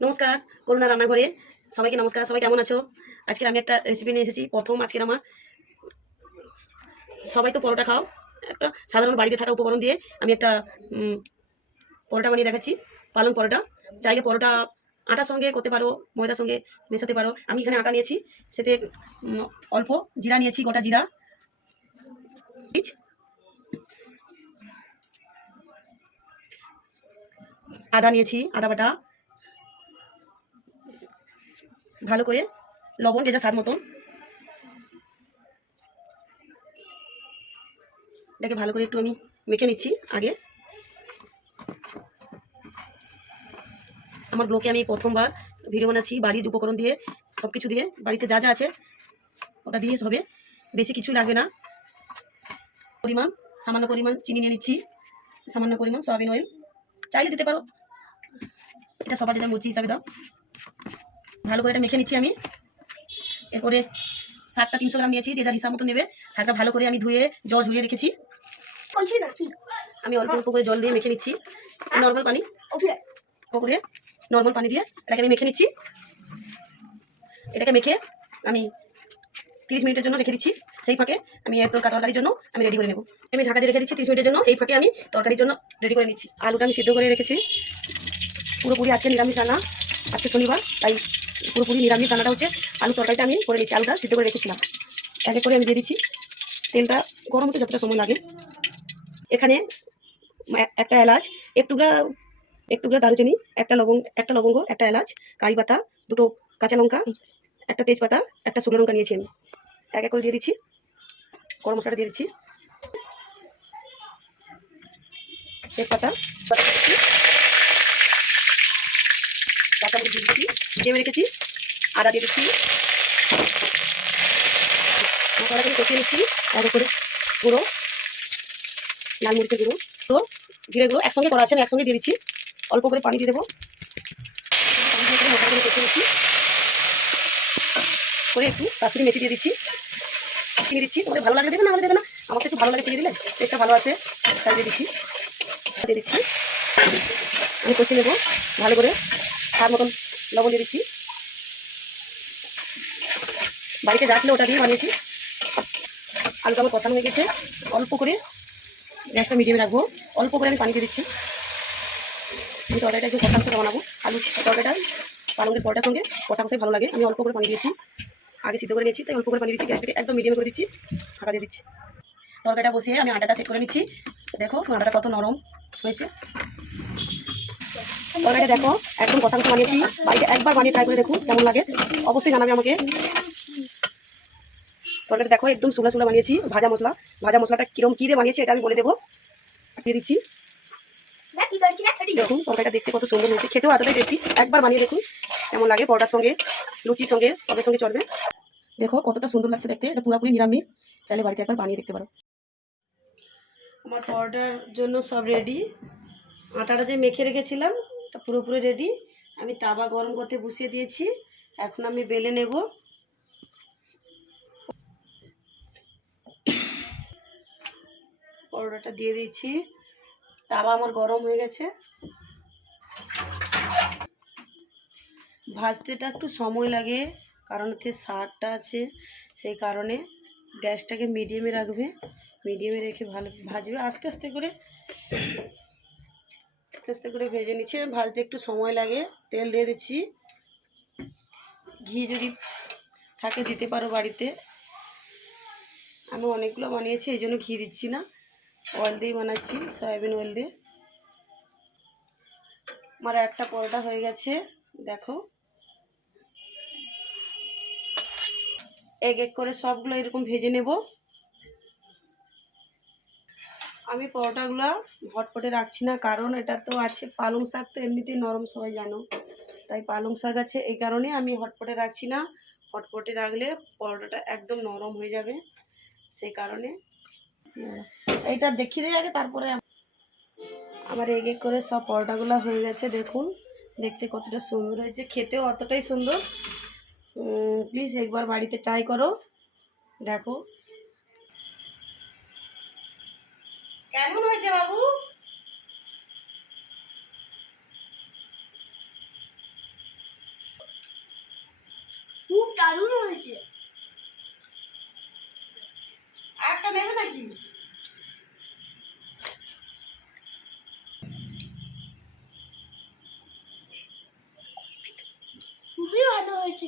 নমস্কার, করুণা রান্নাঘরে সবাইকে নমস্কার। সবাই কেমন আছো? আজকের আমি একটা রেসিপি নিয়ে এসেছি। প্রথম আজকের আমার, সবাই তো পরোটা খাও, একটা সাধারণ বাড়িতে থাকা উপকরণ দিয়ে আমি একটা পরোটা বানিয়ে দেখাচ্ছি। পালং পরোটা। চাইলে পরোটা আটার সঙ্গে করতে পারো, ময়দার সঙ্গে মেশাতে পারো। আমি এখানে আটা নিয়েছি, সাথে অল্প জিরা নিয়েছি, গোটা জিরা, আদা নিয়েছি, আদা বাটা, ভালো করে লবণ যে যা স্বাদ মতন। এটাকে ভালো করে একটু আমি মেখে নিচ্ছি। আগে আমার ব্লগে আমি প্রথমবার ভিডিও বানাচ্ছি বাড়ির উপকরণ দিয়ে, সব কিছু দিয়ে, বাড়িতে যা যা আছে ওটা দিয়ে হবে, বেশি কিছুই লাগবে না। সামান্য পরিমাণ চিনি নিয়ে নিচ্ছি, সামান্য পরিমাণ সয়াবিন অয়েল, চাইলে দিতে পারো, এটা সবার যেটা মুচি হিসাবে দাও। ভালো করে এটা মেখে নিচ্ছি আমি। এরপরে শাকটা 300 গ্রাম নিয়েছি, যে যার হিসাব মতো নেবে। শাকটা ভালো করে আমি ধুয়ে জল ঝরিয়ে রেখেছি। আমি অল্প অল্প করে জল দিয়ে মেখে নিচ্ছি, নর্মাল পানি করে, নর্মাল পানি দিয়ে এটাকে আমি মেখে নিচ্ছি। এটাকে মেখে আমি 30 মিনিটের জন্য রেখে দিচ্ছি। সেই ফাঁকে আমি তরকারির জন্য আমি রেডি করে নেব। আমি ঢাকা দিয়ে রেখে দিচ্ছি 30 মিনিটের জন্য। এই ফাঁকে আমি তরকারির জন্য রেডি করে নিচ্ছি। আলুটা আমি সিদ্ধ করে রেখেছি। পুরোপুরি আজকে নিরামিষ রান্না, আজকে শনিবার, তাই পুরোপুরি নিরামিষ রান্নাটা হচ্ছে। আলু তরকারিটা আমি করে নিচ্ছি, আলুটা সিদ্ধ করে রেখেছিলাম। এক এক করে আমি দিয়ে দিচ্ছি। তেলটা গরম হতে যতটা সময় লাগে। এখানে একটা এলাচ, এক টুকরা দারুচিনি, একটা লবঙ্গ, একটা এলাচ, কারি পাতা, দুটো কাঁচা লঙ্কা, একটা তেজপাতা, একটা শুকনো লঙ্কা নিয়েছি আমি। এক এক করে দিয়ে দিচ্ছি। গরম মশলাটা দিয়ে দিচ্ছি, তেজপাতা, কাঁচামরিচ দিয়ে দিচ্ছি, দিয়ে রেখেছি, আদা দিয়ে দিচ্ছি। মশলাটাকে কষিয়ে নিচ্ছি। এক করে গুঁড়ো, লাল মরিচের গুঁড়ো, তো জিরে গুঁড়ো একসঙ্গে করা আছে, একসঙ্গে দিয়ে দিচ্ছি। অল্প করে পানি দিয়ে দেবো। মশলাগুলো কষিয়ে নিচ্ছি করে একটু কাসুরি মেথি দিয়ে দিচ্ছি, চিনি দিচ্ছি। তোমাদের ভালো লাগলে দেবে, না হলে দেবে না। আমার তো একটু ভালো লাগে চিনি দিলে, টেস্টটা ভালো আছে, তাই দিয়ে দিচ্ছি। আমি কষিয়ে নেবো ভালো করে। স্বাদ মতন লবণ দিয়ে দিচ্ছি। বাড়িতে যা ছিল ওটা দিয়ে বানিয়েছি। আলুটা আমার কষানো হয়ে গেছে। অল্প করে গ্যাসটা মিডিয়ামে রাখবো। অল্প করে আমি পানি দিয়ে দিচ্ছি। আমি তরকারিটা একটু কষা কষা বানাবো। আলু তরকারিটা পালঙ্গের পরোটার সঙ্গে কষা কষাই ভালো লাগে। আমি অল্প করে পানি দিয়েছি, আগে সিদ্ধ করে নিয়েছি, তাই অল্প করে পানি দিচ্ছি। গ্যাসটাকে একদম মিডিয়ামে করে দিচ্ছি, ঢাকা দিয়ে দিচ্ছি। তরকারিটা বসিয়ে আমি আটাটা সেট করে নিচ্ছি। দেখো আটাটা কত নরম হয়েছে। তরকারিটা দেখো একদম কষা কষা বানিয়েছি। বাড়িতে একবার বানিয়ে ট্রাই করে দেখুন কেমন লাগে, অবশ্যই জানাবে আমাকে। তরকারিটা দেখো একদম সুলা সুলা বানিয়েছি। ভাজা মশলাটা কিরম কী দিয়ে বানিয়েছি এটা আমি বলে দেবো, দিয়ে দিচ্ছি। দেখুন তরকারিটা দেখতে কত সুন্দর হয়েছে, খেতেও এতটাই টেস্টি। একবার বানিয়ে দেখুন কেমন লাগে, পরোটার সঙ্গে, লুচির সঙ্গে, সবের সঙ্গে চলবে। দেখো কতটা সুন্দর লাগছে দেখতে। এটা পুরোপুরি নিরামিষ, চাইলে বাড়িতে একবার বানিয়ে দেখতে পারো। আমার পরোটার জন্য সব রেডি। আটাটা যে মেখে রেখেছিলাম এটা পুরোপুরি রেডি। আমি তাওয়া গরম করতে বসিয়ে দিয়েছি। এখন আমি বেলে নেব। পরোটাটা দিয়ে দিচ্ছি। তাওয়া আমার গরম হয়ে গেছে। ভাজতেটা একটু সময় লাগে, কারণ এতে শাকটা আছে, সেই কারণে গ্যাসটাকে মিডিয়ামে রাখবে। মিডিয়ামে রেখে ভালো ভাজবে, আস্তে আস্তে করে ভেজে নিচ্ছি। ভাজতে একটু সময় লাগে। তেল দিয়ে দিচ্ছি। ঘি যদি থাকে দিতে পারো বাড়িতে। আমি অনেকগুলো বানিয়েছি, এই জন্য ঘি দিচ্ছি না, অয়েল দিয়েই বানাচ্ছি, সয়াবিন অয়েল দিয়ে। আমার একটা পরোটা হয়ে গেছে দেখো। এক এক করে সবগুলো এরকম ভেজে নেব। আমি পরোটাগুলো হটপটে রাখছি না, কারণ এটা তো আছে পালং শাক, তো এমনিতেই নরম সবাই জানো, তাই পালং শাক আছে, এই কারণে আমি হটপটে রাখছি না। হটপটে রাখলে পরোটাটা একদম নরম হয়ে যাবে, সেই কারণে এইটা দেখিয়ে দিই আগে, তারপরে আমার এক এক করে সব পরোটাগুলো হয়ে গেছে। দেখুন দেখতে কতটা সুন্দর হয়েছে, খেতেও অতটাই সুন্দর। প্লিজ একবার বাড়িতে ট্রাই করো, দেখো কেমন হয়েছে বাবু। দারুণ হয়েছে। একটা নেবে নাকি? খুবই ভালো হয়েছে।